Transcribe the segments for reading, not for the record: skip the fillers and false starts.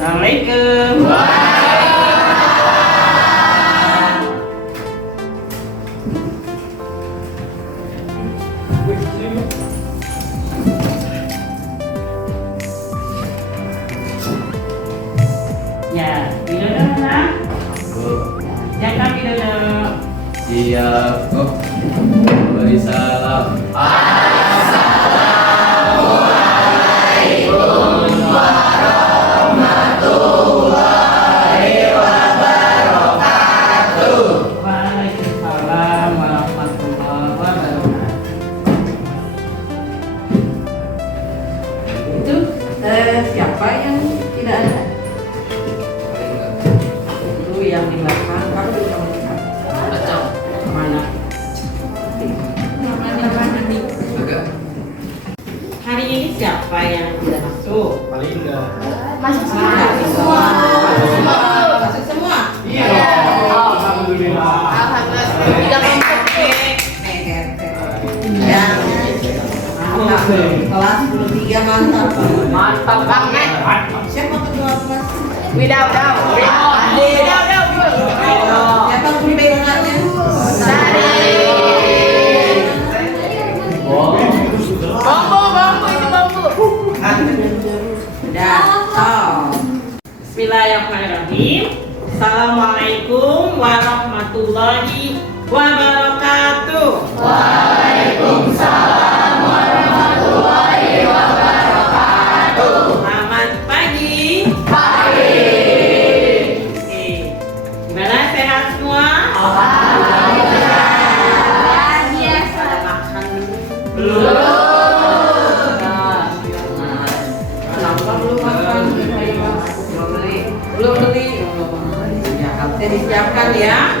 Assalamualaikum. Ya, Widodo nak? Yang kami Widodo. Siap. Oh. Beri salam. Waalaikumsalam warahmatullahi wabarakatuh. Itu siapa yang tidak ada? Itu yang di belakang. Kamu bisa melihat. Mana? Agak. Hari ini siapa yang tidak masuk? Paling enggak. Masuk semua. Masuk semua. Iya. Alhamdulillah. Tidak masuk. Ya. Mantap. Kelas 23 mantap. Mantap banget. Siapa kedua kelas? Widau. Siapa guru pegangannya? Bambu ini bambu. Sudah. Bismillahirrahmanirrahim. Assalamualaikum warahmatullahi wabarakatuh. Waalaikumsalam warahmatullahi wabarakatuh. Selamat pagi. Pagi. Oke. Gimana, sehat semua? Pada makan Belum. Kenapa belum makan? Belum beli. Ya, harusnya disiapkan ya.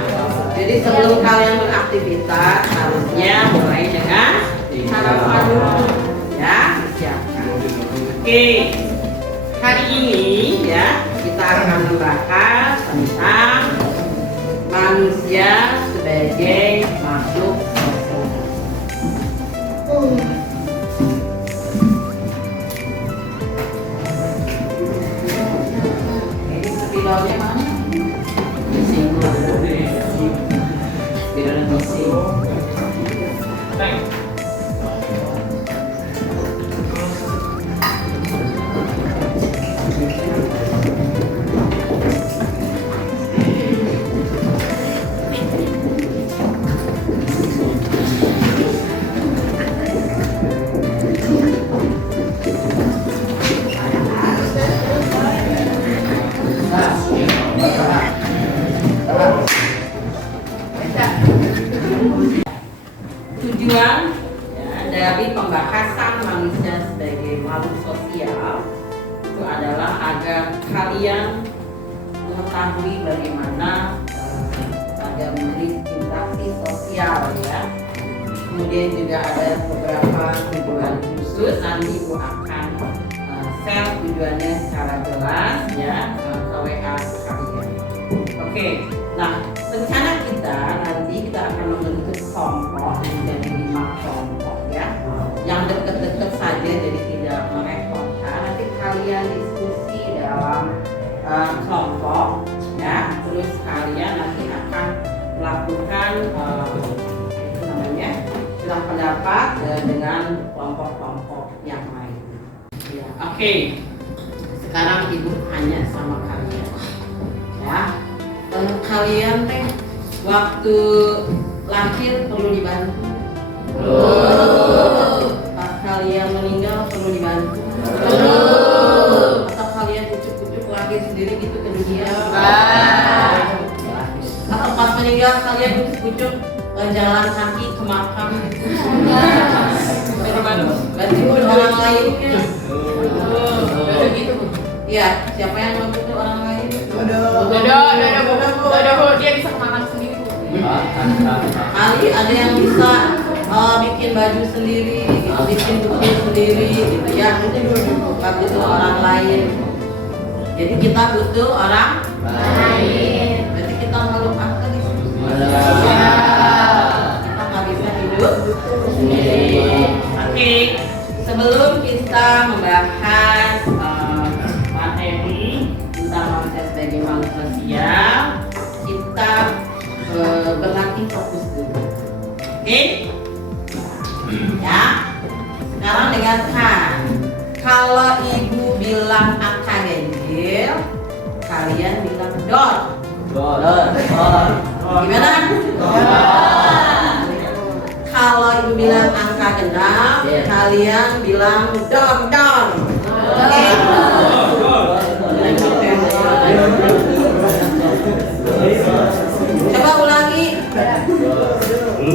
Jadi sebelum kalian beraktivitas harusnya mulai dengan sarapan dulu ya, disiapkan. Oke, hari ini ya kita akan membahas tentang manusia sebagai makhluk sosial. Ini spidolnya mana? Di sini. Spidolnya di sini. Tujuan ya, dari pembahasan manusia sebagai makhluk sosial itu adalah agar kalian mengetahui bagaimana agar memiliki interaksi sosial ya. Kemudian juga ada beberapa tujuan khusus, nanti Ibu akan share tujuannya secara jelas ya ke WA kalian. Oke, nah rencana kita nanti kita akan membentuk kelompok menjadi 5 kelompok ya, yang deket-deket saja jadi tidak merepotkan. Nanti kalian diskusi dalam kelompok ya, terus kalian nanti akan melakukan itu namanya bilang pendapat dengan kelompok-kelompok yang lain ya. Oke, sekarang Ibu tanya sama kalian ya, kalian teh waktu lahir perlu dibantu? Pas kalian meninggal perlu dibantu? Atau kalian ucuk-ucuk lahir sendiri gitu ke dunia? Atau pas meninggal kalian ucuk-ucuk jalan kaki ke makam? Berarti orang lain ya? Gitu. Iya, siapa yang membantu orang lain? Dodo, dia bisa kemakan sendiri. Ali ada yang bisa bikin baju sendiri, gitu, bikin buku sendiri, gitu ya. Bukan butuh orang lain. Jadi kita butuh orang lain. Berarti kita makhluk apa nih? Kita nggak bisa hidup sendiri. Oke, sebelum kita membahas materi siap, kita berlatih fokus dulu. Oke? Ya. Sekarang dengarkan. Kalau ibu bilang angka ganjil, kalian bilang dor. Gimana? Kalau ibu bilang angka genap, kalian bilang dor. Oke? Coba ulangi.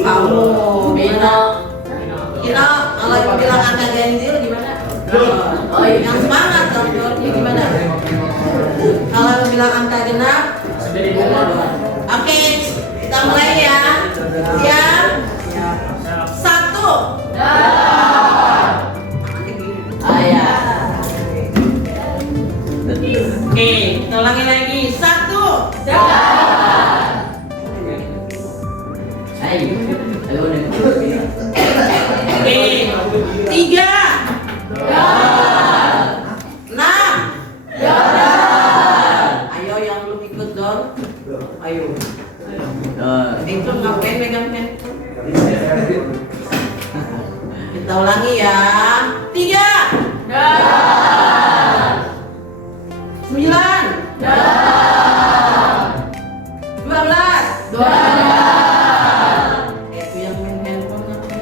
Kamu Bino. Kino, kalau ibu bilang angka ganjil gimana? Yang semangat dong, dornya gimana? Kalau ibu bilang angka genap, oke, kita mulai ya. Siap? 1. Oke, kita ulangi lagi. 1. Oke, 3. 6. Ayo yang belum ikut dong. Ayo. Itu ngapain megang handphone? Kita ulangi ya. 3. 9. 12. Itu yang main handphone ngapain?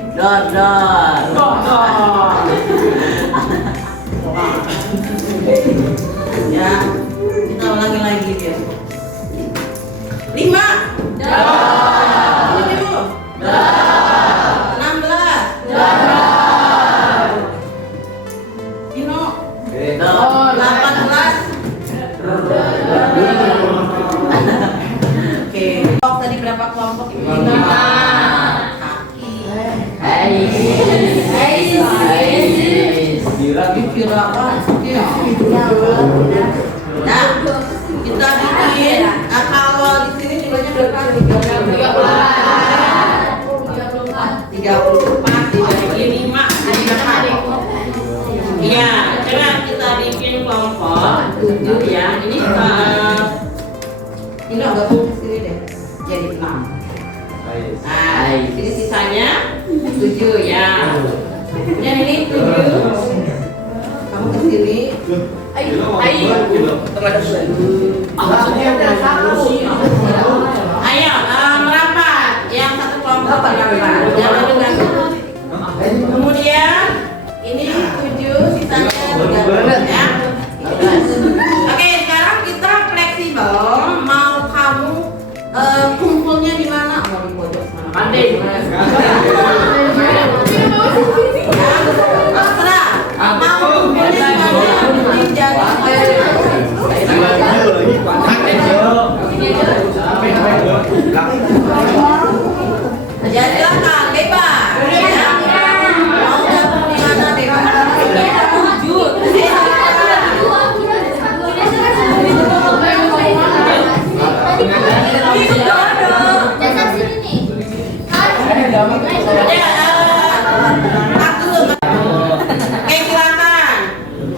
Ya, kita ulangi lagi ya. 5. 7. 16. Pino. 18. Oke, kelompok tadi berapa kelompok ibu? 5. Kira apa? Nah, kita bikin. Kalau di sini jumlahnya berapa? 34 dibagi 5 jadi berapa? Iya, coba kita bikin kelompok 7 ya. Ini agak fokus sini deh. Jadi 6. Nah, ini sisanya 7 ya. Kemudian ini 7. Kamu ke sini. Ayo, merapat. Yang satu kelompok merapat. Jangan dengar. Kemudian ini 7, sisanya 3 ya. Oke, sekarang kita fleksibel. Mau kamu kumpulnya di mana? Mau di pojok sana? Pandai. Terserah. Mau kumpulnya di mana? Jadi silakan bebas. Ya. Mau gabung di mana bebas. Oke, silakan.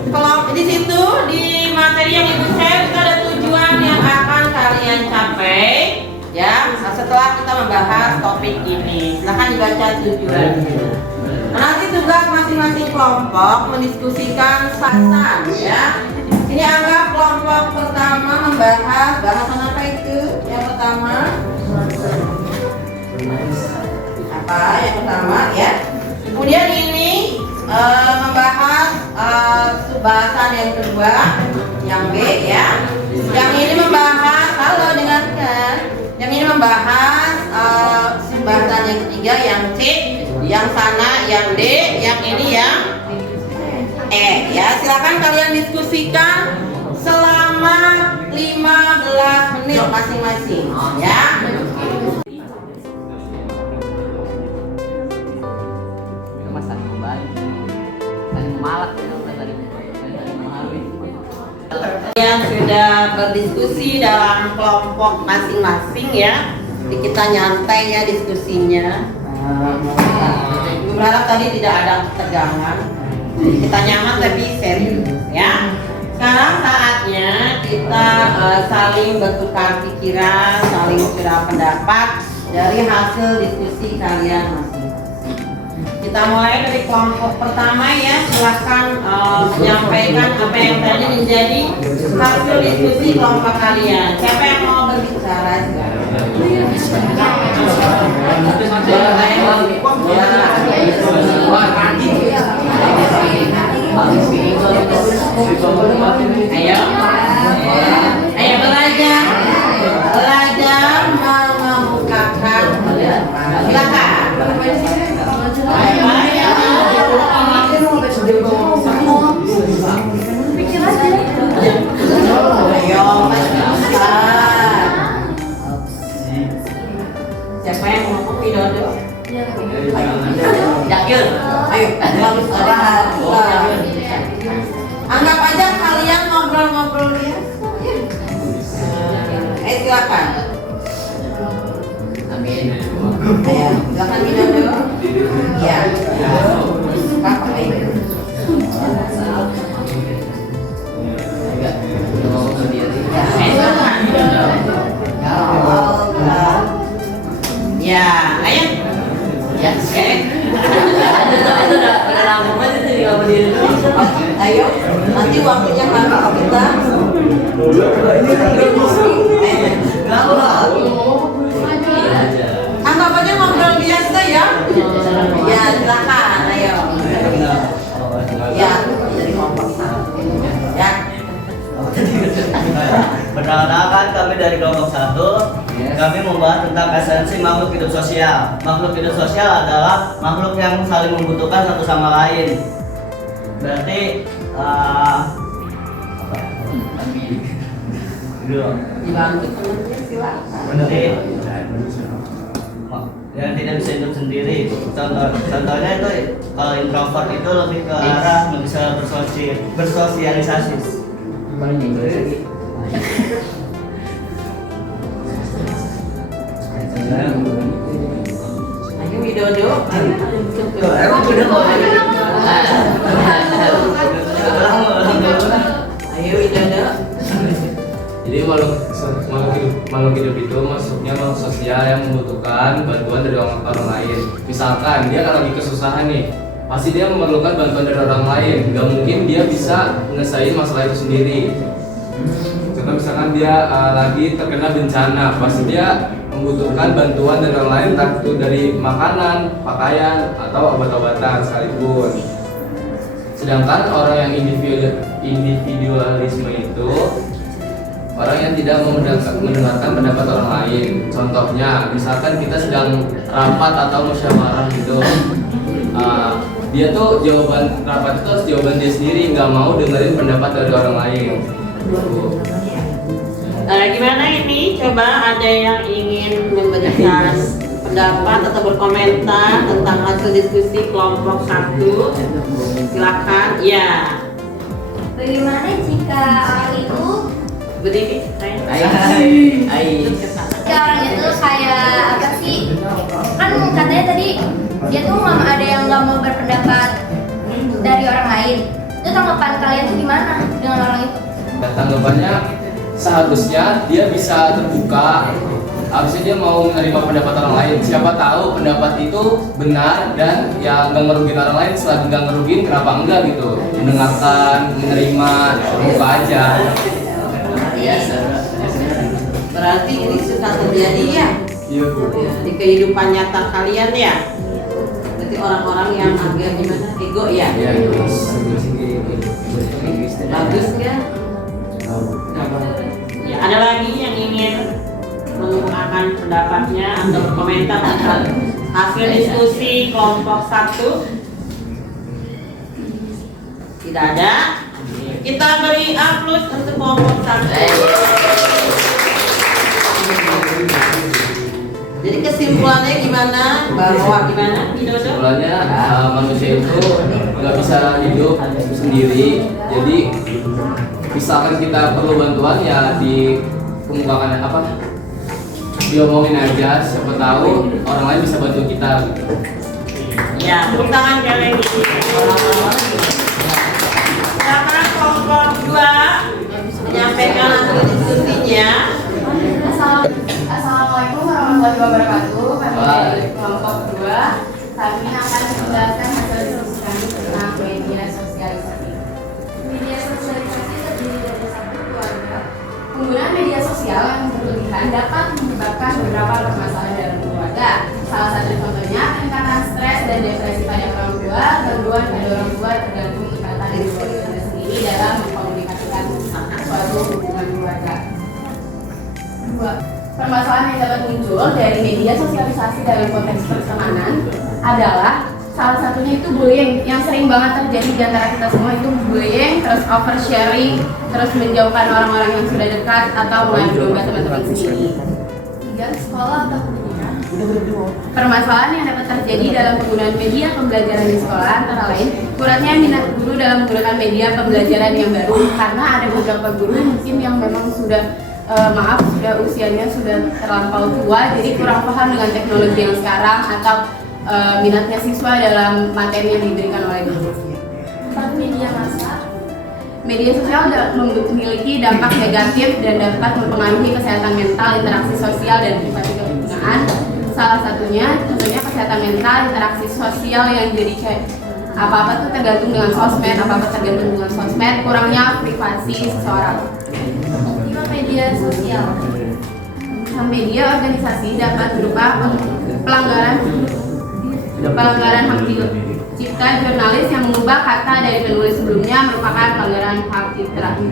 Kalau di situ di materi yang ibu share itu ada tujuan yang akan kalian capai. Ya, setelah kita membahas topik ini, silakan dibaca tujuannya. Nanti tugas masing-masing kelompok mendiskusikan bahasan, ya. Ini anggap kelompok pertama membahas bahasan apa itu? Yang pertama apa? Yang pertama ya. Kemudian ini membahas bahasan yang kedua, yang B ya. Yang ini membahas, halo dengarkan. Yang ini membahas bahasan yang ketiga, yang C, yang sana, yang D, yang ini yang E ya. Silakan kalian diskusikan selama 15 menit masing-masing ya. Kalian sudah berdiskusi dalam kelompok masing-masing ya. Jadi kita nyantai ya diskusinya. Ibu berharap tadi tidak ada ketegangan. Jadi kita nyaman tapi serius ya. Sekarang saatnya kita saling bertukar pikiran, saling bertukar pendapat dari hasil diskusi kalian masing-masing. Kita mulai dari kelompok pertama ya. Silahkan menyampaikan apa yang tadi menjadi hasil diskusi kelompok kalian. Siapa yang mau berbicara? Ayo belajar mengemukakan. Silakan. Siapa yang mau pidato? Yakin? Ayo, anggap aja kalian ngobrol-ngobrol ya. Silakan. Amin. Ayo, silakan pidato. Ya. Apa ini? Ya, ayo. Ya, oke. Itu udah lama banget itu nggak berdiri. Ayo, nanti waktunya habis kita. Anggap aja ngobrol biasa ya. Ya, silakan. Ayo. Ya, jadi kelompok satu. Ya. Perkenalkan, kami dari kelompok 1. Kami membahas tentang esensi makhluk hidup sosial. Makhluk hidup sosial adalah makhluk yang saling membutuhkan satu sama lain. Berarti Dibantu temennya silakan. berarti yang tidak bisa hidup sendiri. Contohnya itu kalau introvert itu lebih ke arah bisa bersosialisasi. Ayo Widodo. Ayo Widodo. Jadi makhluk hidup itu maksudnya makhluk sosial yang membutuhkan bantuan dari orang lain. Misalkan dia kalau lagi kesusahan nih, pasti dia memerlukan bantuan dari orang lain. Gak mungkin dia bisa menyelesaikan masalah itu sendiri. Contoh misalkan dia lagi terkena bencana, pasti dia membutuhkan bantuan dari orang lain, entah itu dari makanan, pakaian, atau obat-obatan sekalipun. Sedangkan orang yang individualisme itu orang yang tidak mendengarkan pendapat orang lain. Contohnya, misalkan kita sedang rapat atau musyawarah gitu, dia tuh jawaban rapat itu harus jawaban dia sendiri, nggak mau dengerin pendapat dari orang lain. Gimana ini? Coba ada yang ingin memberikan pendapat atau berkomentar tentang hasil diskusi kelompok 1? Silakan. Ya. Bagaimana jika orang itu Berdiri. jika orang itu kayak apa sih? Kan katanya tadi dia tuh ada yang nggak mau berpendapat dari orang lain. Itu tanggapan kalian tuh gimana dengan orang itu? Dan tanggapannya seharusnya dia bisa terbuka, harusnya dia mau menerima pendapat orang lain. Siapa tahu pendapat itu benar dan ya nggak ngerugiin orang lain. Selagi nggak ngerugiin, kenapa enggak gitu? Mendengarkan, menerima, terbuka aja. Berarti ini sudah terjadi ya? Iya Bu. Ya, di kehidupan nyata kalian ya? Berarti orang-orang yang agak gimana? Ego ya? Iya. Bagus kan? Ya, ada lagi yang ingin mengungkapkan pendapatnya atau berkomentar tentang hasil diskusi kelompok 1? Tidak ada. Kita beri aplaus untuk kelompok 1. Jadi kesimpulannya gimana? Bahwa gimana? Widodo? Kesimpulannya manusia itu nggak bisa hidup sendiri. Jadi misalkan kita perlu bantuan ya dikemukakan apa? Diomongin aja. Siapa tahu orang lain bisa bantu kita. Gitu. Ya, tepuk tangan kalian. Silakan kelompok 2 menyampaikan hasil diskusinya. Assalamualaikum warahmatullahi wabarakatuh. Kami dari kelompok 2 kami akan menjelaskan hasil diskusi kami tentang media sosialisasi. Media sosialisasi terdiri dari satu keluarga. Penggunaan media sosial yang berlebihan dapat menyebabkan beberapa permasalahan dalam keluarga. Salah satu contohnya peningkatan stres dan depresi pada orang tua, gangguan pada orang tua tergantung ikatan dari keluarga sendiri dalam mengkomunikasikan suatu hubungan keluarga. Permasalahan yang dapat muncul dari media sosialisasi dalam konteks pertemanan adalah salah satunya itu bullying yang sering banget terjadi di antara kita semua, itu bullying, terus oversharing, terus menjauhkan orang-orang yang sudah dekat atau mengadu domba teman-teman sendiri. 3. Sekolah atau pendidikan. Permasalahan yang dapat terjadi dalam penggunaan media pembelajaran di sekolah antara lain kurangnya minat guru dalam menggunakan media pembelajaran yang baru, karena ada beberapa guru mungkin yang memang sudah sudah usianya sudah terlampau tua, jadi kurang paham dengan teknologi yang sekarang atau minatnya siswa dalam materi yang diberikan oleh guru. 4. Media massa. Media sosial memiliki dampak negatif dan dapat mempengaruhi kesehatan mental, interaksi sosial, dan privasi kepentingan. Salah satunya, contohnya kesehatan mental, interaksi sosial yang jadi kayak apa-apa tuh tergantung dengan sosmed, apa-apa tergantung dengan sosmed, kurangnya privasi seseorang. 5. Media sosial. Media organisasi dapat berupa pelanggaran hak cipta jurnalis yang mengubah kata dari penulis sebelumnya merupakan pelanggaran hak cipta. 6.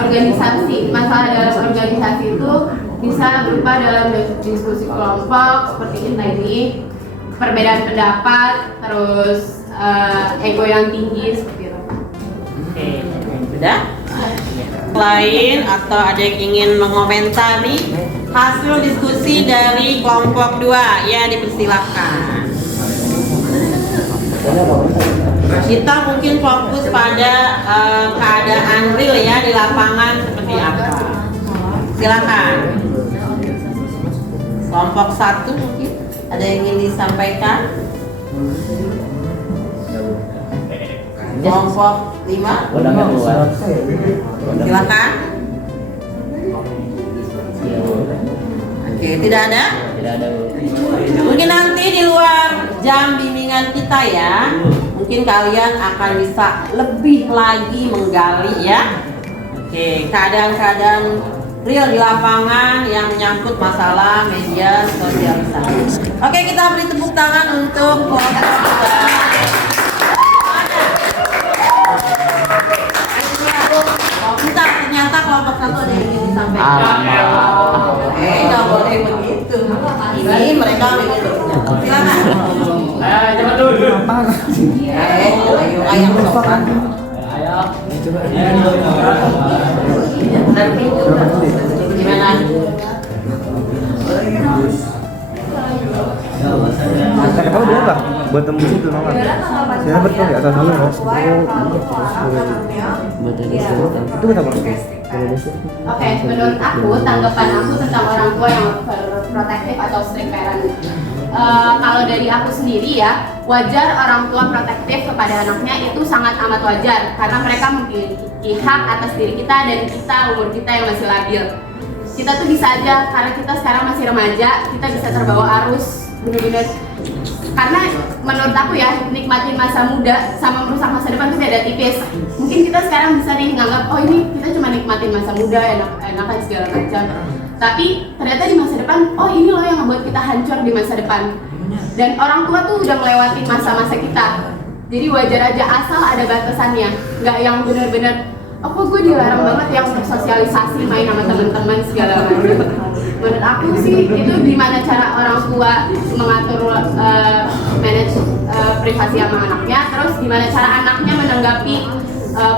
Organisasi. Masalah dalam organisasi itu bisa berupa dalam diskusi kelompok seperti kita ini, perbedaan pendapat, terus ego yang tinggi seperti itu. Oke, sudah? Lain atau ada yang ingin mengomentari hasil diskusi dari kelompok 2? Ya, dipersilahkan. Kita mungkin fokus pada keadaan real ya di lapangan seperti apa. Silakan. Kelompok 1 mungkin ada yang ingin disampaikan. Kelompok 5. Silakan. Oke, tidak ada? Mungkin nanti di luar jam bimbingan kita ya, mungkin kalian akan bisa lebih lagi menggali ya. Oke, keadaan-keadaan real di lapangan yang menyangkut masalah media sosialisasi. Oke, kita beri tepuk tangan untuk kelompok kita. Ternyata kelompok 1 ada yang ingin disampaikan. Nggak boleh begitu. Ini mereka ingin berbicara. Silakan. Coba dulu. Ayo, ayam sopan. Gimana? Kamu dia apa? Buat tembus itu nomor. Saya betul ya atas dulu. Itu kenapa? Oke, menurut aku, tanggapan aku tentang orang tua yang overprotective atau strict parent. Kalau dari aku sendiri ya, wajar orang tua protektif kepada anaknya itu sangat amat wajar, karena mereka memiliki hak atas diri kita dan kita, umur kita yang masih labil. Kita tuh bisa aja, karena kita sekarang masih remaja, kita bisa terbawa arus, bener-bener. Karena menurut aku ya, nikmatin masa muda sama merusak masa depan itu beda tipis. Mungkin kita sekarang bisa nih nganggap, oh ini kita cuma nikmatin masa muda, enak-enakan segala macam. Tapi ternyata di masa depan, oh ini loh yang membuat kita hancur di masa depan. Dan orang tua tuh udah melewati masa-masa kita. Jadi wajar aja asal ada batasannya, nggak yang bener-bener oh kok gue dilarang banget yang untuk sosialisasi main sama teman-teman segala macam. Menurut aku sih itu gimana cara orang tua mengatur manage privasi sama anaknya, terus gimana cara anaknya menanggapi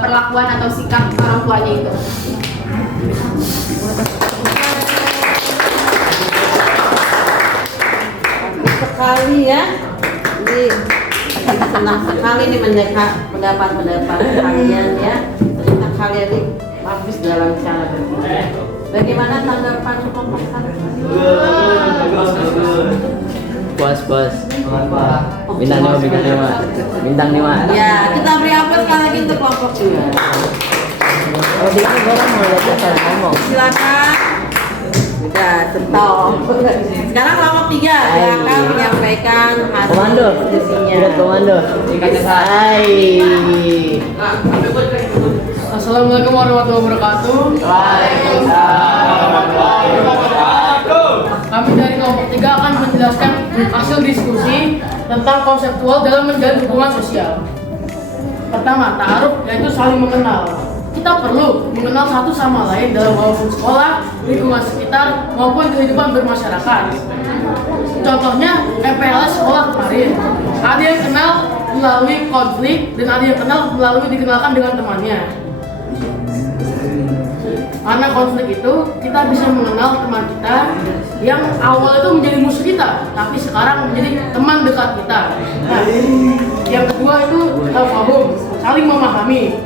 perlakuan atau sikap orang tuanya itu. Sekali ya, ini senang sekali nih mendengar pendapat-pendapat kalian ya. Ternyata kalian ini bagus dalam cara berpikir. Bagaimana tanggapan kelompok 1? Bos. Oh, Bintang 5. Ya, kita beri aplaus sekali lagi untuk kelompok 2. Oh, dia orang mau lihat ngomong. Silakan. Udah, centong. Sekarang kelompok 3, silakan menyampaikan hasil diskusinya. Komando. Hai. Assalamualaikum warahmatullahi wabarakatuh. Kami dari kelompok 3 akan menjelaskan hasil diskusi tentang konseptual dalam menjalin hubungan sosial. Pertama, ta'aruf, yaitu saling mengenal. Kita perlu mengenal satu sama lain dalam walaupun sekolah, lingkungan sekitar, maupun kehidupan bermasyarakat. Contohnya, MPLS sekolah kemarin. Ada yang kenal melalui konflik dan ada yang kenal melalui dikenalkan dengan temannya. Karena konflik itu, kita bisa mengenal teman kita yang awal itu menjadi musuh kita, tapi sekarang menjadi teman dekat kita. Nah, yang kedua itu tafahum, saling memahami.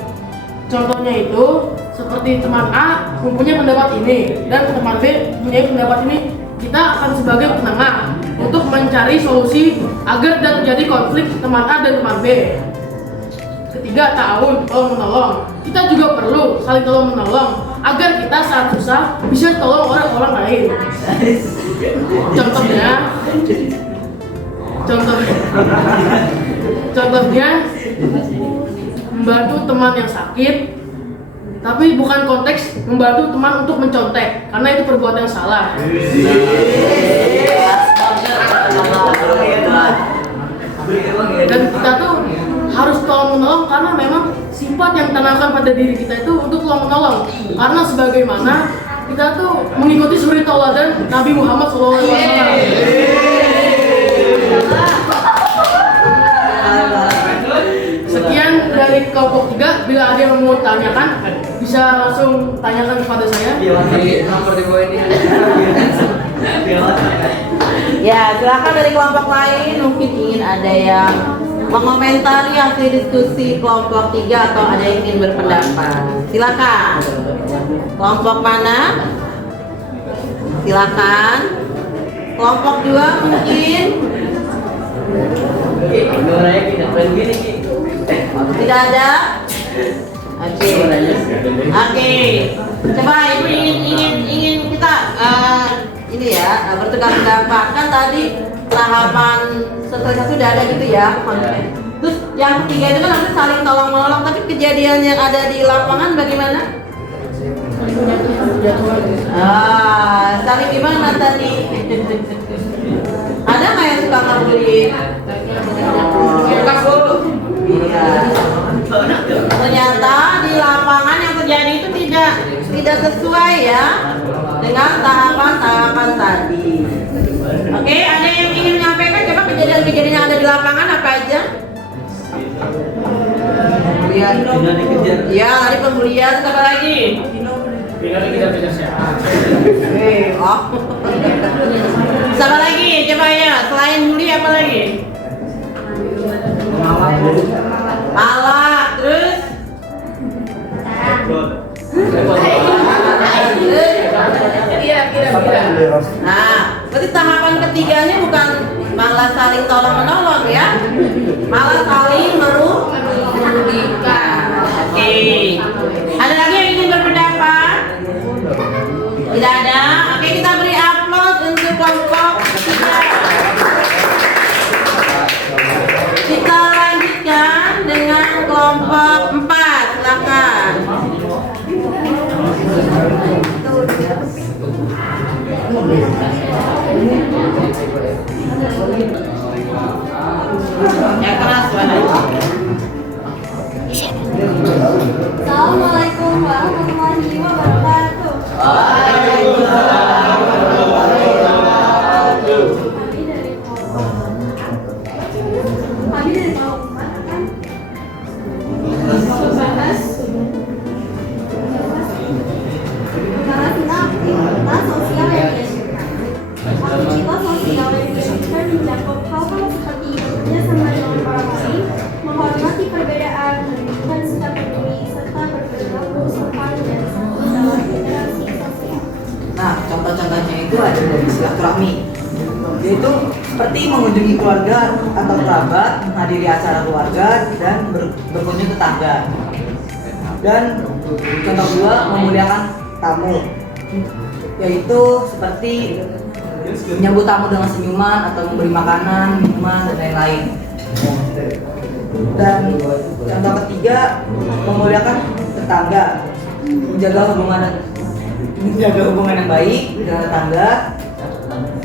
Contohnya itu, seperti teman A mempunyai pendapat ini, dan teman B mempunyai pendapat ini, kita akan sebagai penengah untuk mencari solusi agar tidak terjadi konflik teman A dan teman B. Ketiga, ta'awun, tolong menolong. Kita juga perlu saling tolong menolong agar kita saat susah bisa tolong orang-orang lain. Contohnya membantu teman yang sakit, tapi bukan konteks membantu teman untuk mencontek, karena itu perbuatan yang salah. Dan kita tuh harus tolong menolong karena memang sifat yang ditanamkan pada diri kita itu untuk tolong menolong. Karena sebagaimana kita tuh mengikuti suri tauladan Nabi Muhammad SAW. Sekian dari kelompok 3. Bila ada yang mau tanyakan, bisa langsung tanyakan kepada saya. Ya, silakan dari kelompok lain mungkin ingin ada yang mengomentari hasil diskusi kelompok 3 atau ada yang ingin berpendapat. Silakan. Kelompok mana? Silakan. Kelompok 2 mungkin. Tidak ada. Oke. Coba ibu ingin kita ini ya bertukar pendapat. Kan tadi tahapan sosialisasi sudah ada gitu ya. Terus yang ketiga itu kan nanti saling tolong menolong. Tapi kejadian yang ada di lapangan bagaimana? Saling gimana tadi? Ada nggak yang suka ngabuli? Iya. Ternyata di lapangan yang terjadi itu tidak sesuai ya dengan tahapan-tahapan tadi. Oke, ada yang ingin menyampaikan? Coba kejadian-kejadian yang ada di lapangan apa aja? Ya, tadi pembulian, apa lagi? Oh. Sama lagi, coba ya. Selain bully apa lagi? Malah, terus? Nah, berarti tahapan ketiganya bukan malah saling tolong menolong ya, malah saling merugikan. Oke. Ada lagi yang ingin berpendapat? Tidak ada. Oke, kita beri aplaus untuk kelompok 3. Kita lanjutkan dengan kelompok 4. Silakan. Yang keras suaranya. Assalamualaikum warahmatullahi wabarakatuh. Kami dari kelompok 4 akan membahas tentang aktivitas sosial yang dihasilkan. Aktivitas sosial yang dihasilkan mencakup hal-hal seperti bekerja sama dengan orang lain, menghormati perbedaan, menunjukkan sikap peduli, serta berperilaku sopan dan santun dalam interaksi sosial. Nah, contoh-contohnya itu ada dari silaturahmi. yaitu seperti mengunjungi keluarga atau kerabat, menghadiri acara keluarga, dan berkunjung tetangga. Dan contoh kedua, memuliakan tamu, yaitu seperti menyambut tamu dengan senyuman atau memberi makanan, minuman, dan lain-lain. Dan contoh ketiga, memuliakan tetangga, menjaga hubungan yang baik dengan tetangga,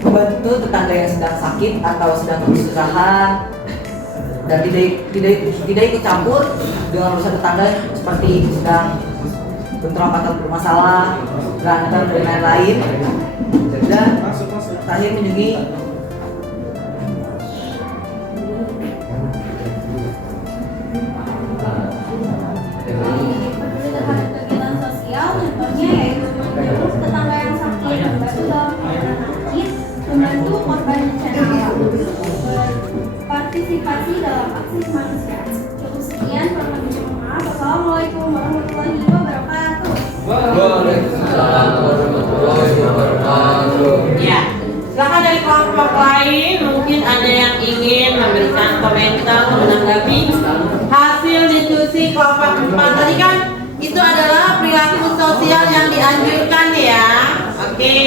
membantu tetangga yang sedang sakit atau sedang kesusahan, dan tidak ikut campur dengan urusan tetangga seperti sedang bentrok atau bermasalah, berantem dan lain-lain. Dan terakhir menjadi kegiatan sosial, contohnya yaitu menjemput tetangga yang sakit, membantu dalam perawatan sakit, membantu korban bencana alam, partisipasi dalam aksi kemanusiaan. Cukup sekian, kurang mohon maaf. Wassalamualaikum warahmatullahi wabarakatuh. Waalaikumsalam warahmatullahi wabarakatuh. Ya, silakan dari kelompok lain, mungkin ada yang ingin memberikan komentar menanggapi hasil diskusi kelompok 4 tadi kan itu adalah perilaku sosial yang dianjurkan ya. Oke,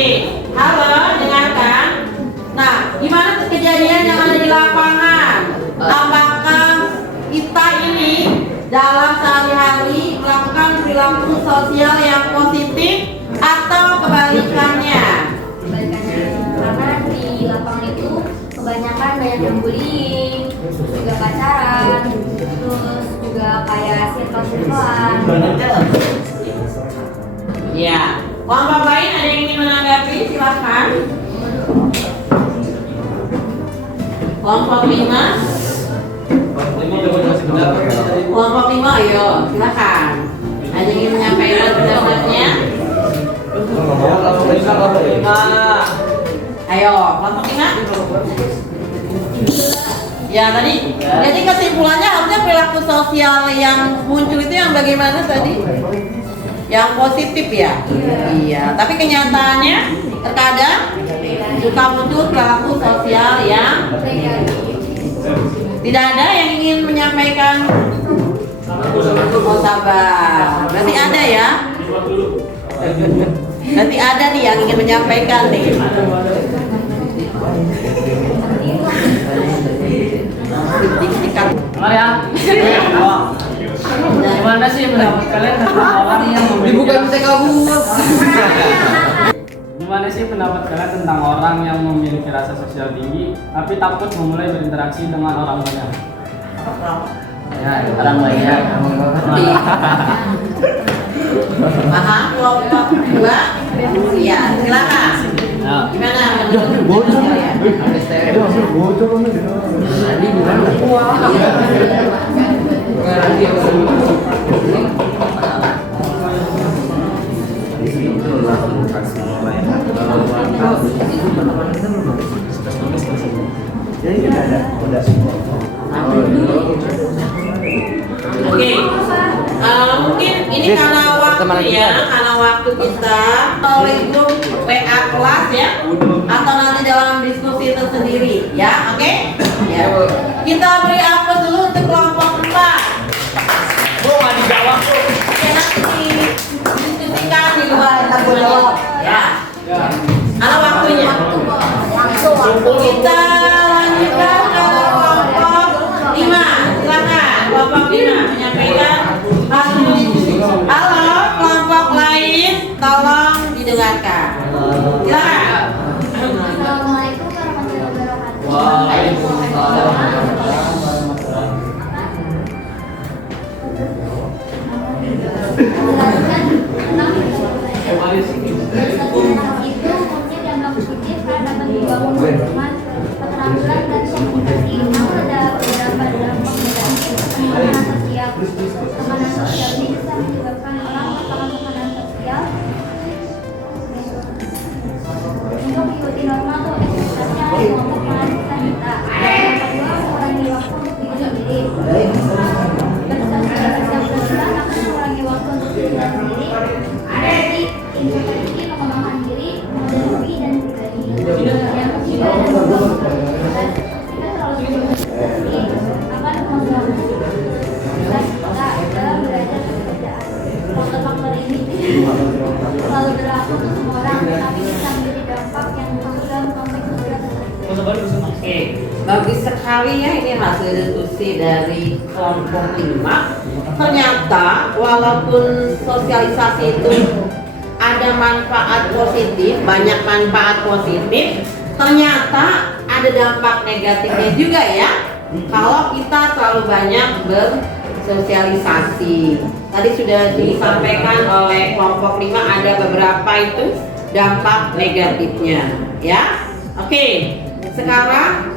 halo, dengarkan. Nah, gimana kejadian yang ada di lapangan? Apakah kita ini dalam sehari-hari melakukan perilaku sosial yang positif atau kebalikannya? Karena di lapangan itu kebanyakan banyak yang bullying, terus juga pacaran, terus juga kayak circle-circlean. Ya, kelompok lain ada yang ingin menanggapi? Silahkan. Kelompok 5. Kelompok 5, ayo, silakan. Ada yang ingin menyampaikan pendapatnya? Ayo, kelompok 5. Ya tadi, jadi kesimpulannya harusnya perilaku sosial yang muncul itu yang bagaimana tadi? Yang positif ya? Iya, tapi kenyataannya terkadang suka muncul perilaku sosial yang tidak ada yang ingin menyampaikan. Oh sabar, berarti ada ya? Berarti ada nih yang ingin menyampaikan nih. Maria, gimana sih pendapat kalian tentang orang yang Gimana sih pendapat kalian tentang orang yang memiliki rasa sosial tinggi tapi takut memulai berinteraksi dengan orang banyak? Ya, orang banyak. Paham kelompok 2? Iya, silakan. Gimana menurut kalian? Oke, mungkin ini karena waktu ya, karena waktu kita melalui grup WA kelas ya, atau nanti dalam diskusi tersendiri ya, oke? Ya. Kita beri aplaus dulu untuk kelompok 4. Nggak dijawab tuh. Oke, nanti diskusikan di luar kita jawab ya. Karena waktunya. Kita lanjutkan ke kelompok 5. Silakan kelompok 5 menyampaikan hasil diskusi. Halo, kelompok lain tolong didengarkan. Silakan. Assalamualaikum warahmatullahi wabarakatuh. Waalaikumsalam. Menjelaskan tentang itu punya dampak positif karena dapat membangun hubungan, keterampilan dan komunikasi. Namun ada beberapa dampak negatif. Tekanan sosial. Tekanan sosial ini bisa menyebabkan orang tertekan tekanan sosial untuk mengikuti norma atau ekspektasi yang kelompok melanjutkan kita. Yang kedua, mengurangi waktu untuk diri sendiri. Berkesan akan mengurangi waktu untuk diri sendiri. Seperti introspeksi, pengembangan diri, motivasi dan pribadi. Yang ketiga, selalu berlaku untuk semua orang, tapi bisa menjadi dampak yang bagus dalam konteks sosial. Oke, bagus sekali ya ini hasil diskusi dari kelompok 5. Ternyata walaupun sosialisasi itu ada manfaat positif, banyak manfaat positif, ternyata ada dampak negatifnya juga ya. Kalau kita terlalu banyak bersosialisasi. Tadi sudah disampaikan oleh kelompok 5 ada beberapa itu dampak negatifnya ya. Oke, sekarang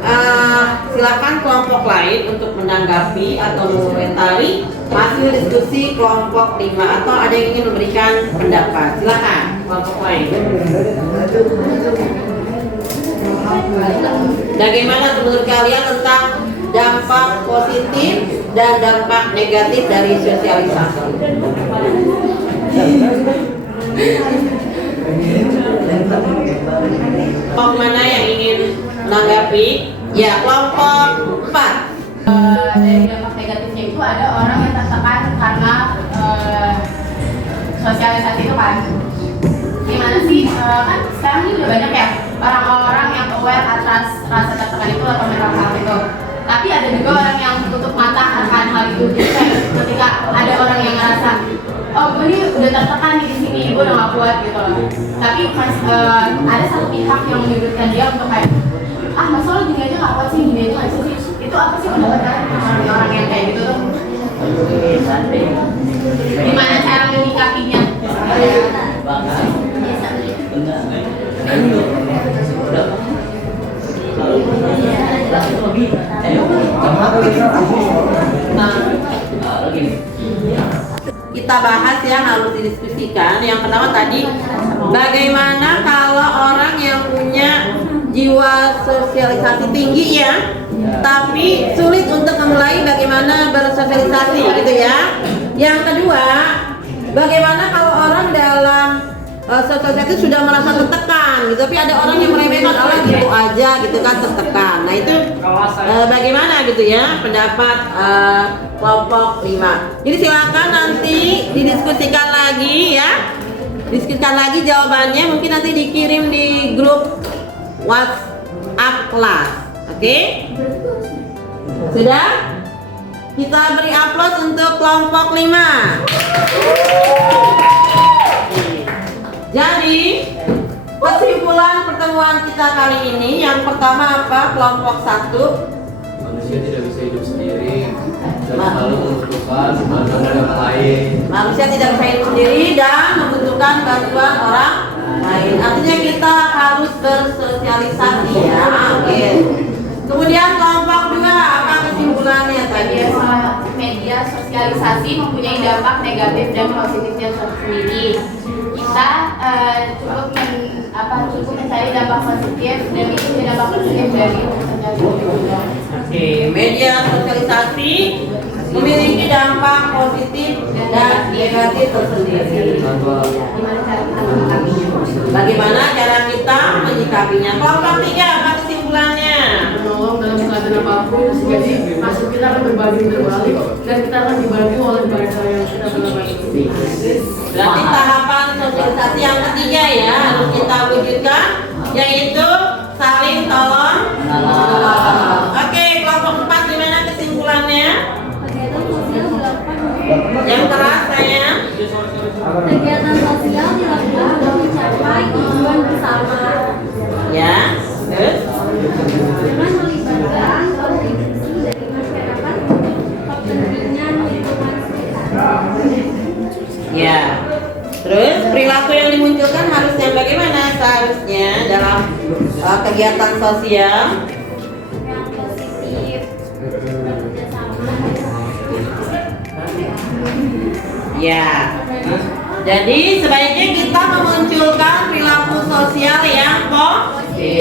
silakan kelompok lain untuk menanggapi atau mengomentari hasil diskusi kelompok 5 atau ada yang ingin memberikan pendapat. Silakan kelompok lain. Bagaimana menurut kalian tentang dampak positif dan dampak negatif dari sosialisasi? Kelompok mana yang ingin menanggapi? Ya, kelompok 4. Dari dampak negatifnya itu ada orang yang tertekan karena sosialisasi itu kan. Gimana sih? Kan sekarang ini udah banyak ya orang-orang yang aware atas rasa tertekan itu atau mental health itu. Tapi ada juga orang yang tutup mata akan hal itu. Jadi kayak ketika ada orang yang ngerasa, oh gue ini udah tertekan di sini, gue udah gak kuat gitu loh. Tapi ada satu pihak yang menyudutkan dia untuk kayak, ah masa lo gini aja gak kuat sih, gini aja gak bisa sih. Itu apa sih pendapat kalian tentang orang yang kayak gitu tuh? Gimana cara menyikapinya? Kita bahas yang harus didiskusikan. Yang pertama tadi, bagaimana kalau orang yang punya jiwa sosialisasi tinggi ya, tapi sulit untuk memulai bagaimana bersosialisasi gitu ya. Yang kedua, bagaimana kalau orang dalam sosialisasi sudah merasa tertekan gitu, tapi ada orang yang meremehkan, orang gitu aja gitu kan tertekan. Nah itu bagaimana gitu ya pendapat kelompok 5. Jadi silakan nanti didiskusikan lagi ya, diskusikan lagi jawabannya, mungkin nanti dikirim di grup WhatsApp kelas. Oke? Sudah? Kita beri aplaus untuk kelompok 5. Jadi kesimpulan pertemuan kita kali ini, yang pertama apa? Kelompok 1, manusia tidak bisa hidup sendiri dan selalu membutuhkan bantuan dari orang lain. Manusia tidak bisa hidup sendiri dan membutuhkan bantuan orang lain. Artinya kita harus bersosialisasi ya. Oke. Kemudian kelompok 2, apa kesimpulannya tadi? Media sosialisasi mempunyai dampak negatif dan positifnya sendiri. Kita cukup mencari dampak positif dan itu dampak positif dari sosialisasi. Oke, media sosialisasi memiliki dampak positif dan negatif tersendiri. Bagaimana cara kita menyikapinya? Kelompok 3, apa kesimpulannya? Menolong dalam keadaan apapun, jadi maksud kita akan berbagi terbalik dan kita akan dibantu oleh mereka yang kita berbagi. Berarti tahapan sosialisasi yang ketiga ya harus kita wujudkan, yaitu saling tolong menolong. Oke, kelompok 4 gimana kesimpulannya? Kegiatan sosial dilakukan Yang keras saya. kegiatan sosial dilakukan untuk mencapai tujuan bersama Ya, terus? dengan melibatkan kontribusi dari masyarakat untuk kepentingan lingkungan sekitar. Ya. Terus perilaku yang dimunculkan harusnya bagaimana seharusnya dalam kegiatan sosial? Yang positif, bekerja sama. Ya. Jadi sebaiknya kita memunculkan perilaku sosial yang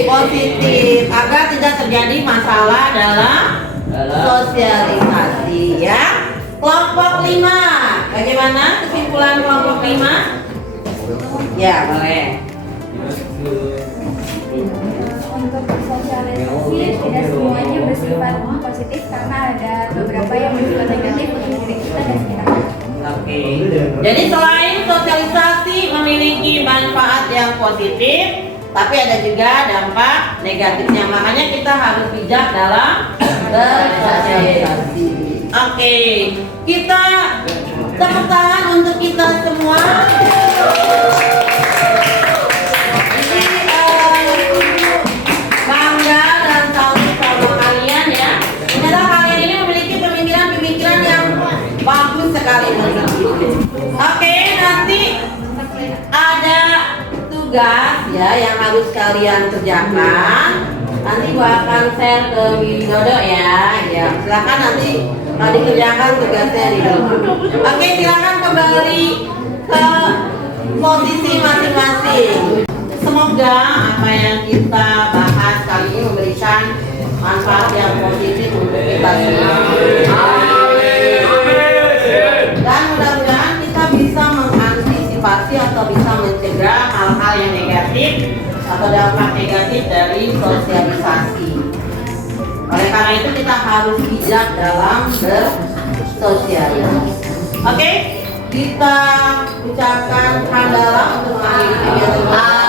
positif agar tidak terjadi masalah dalam sosialisasi ya. Kelompok 5, bagaimana kesimpulan kelompok 5? Ya, boleh. Untuk bersosialisasi tidak semuanya bersifat positif karena ada beberapa yang bersifat negatif untuk diri kita dan sekitar. Oke. Jadi selain sosialisasi memiliki manfaat yang positif, tapi ada juga dampak negatifnya. Makanya kita harus bijak dalam bersosialisasi. Oke, kita tepuk tangan untuk kita semua. Bangga dan salut sama kalian ya. Ternyata kalian ini memiliki pemikiran-pemikiran yang bagus sekali. Oke, nanti ada tugas ya yang harus kalian kerjakan. Nanti gua akan share ke Widodo ya. Ya, silakan nanti dikerjakan tugasnya di dalam. Oke, silakan kembali ke posisi masing-masing. Semoga apa yang kita bahas kali ini memberikan manfaat yang positif untuk kita semua. Dan mudah-mudahan kita bisa mengantisipasi atau bisa mencegah hal-hal yang negatif atau dampak negatif dari sosialisasi. Oleh karena itu kita harus bijak dalam bersosialisasi. Oke, kita ucapkan hamdalah untuk mengakhiri kegiatan.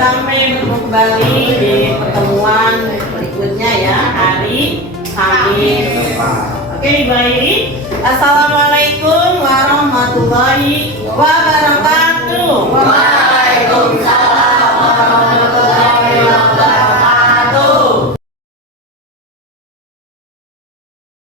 Sampai bertemu kembali di pertemuan berikutnya ya, hari Kamis. Oke, baik. Assalamualaikum warahmatullahi wabarakatuh. Waalaikumsalam.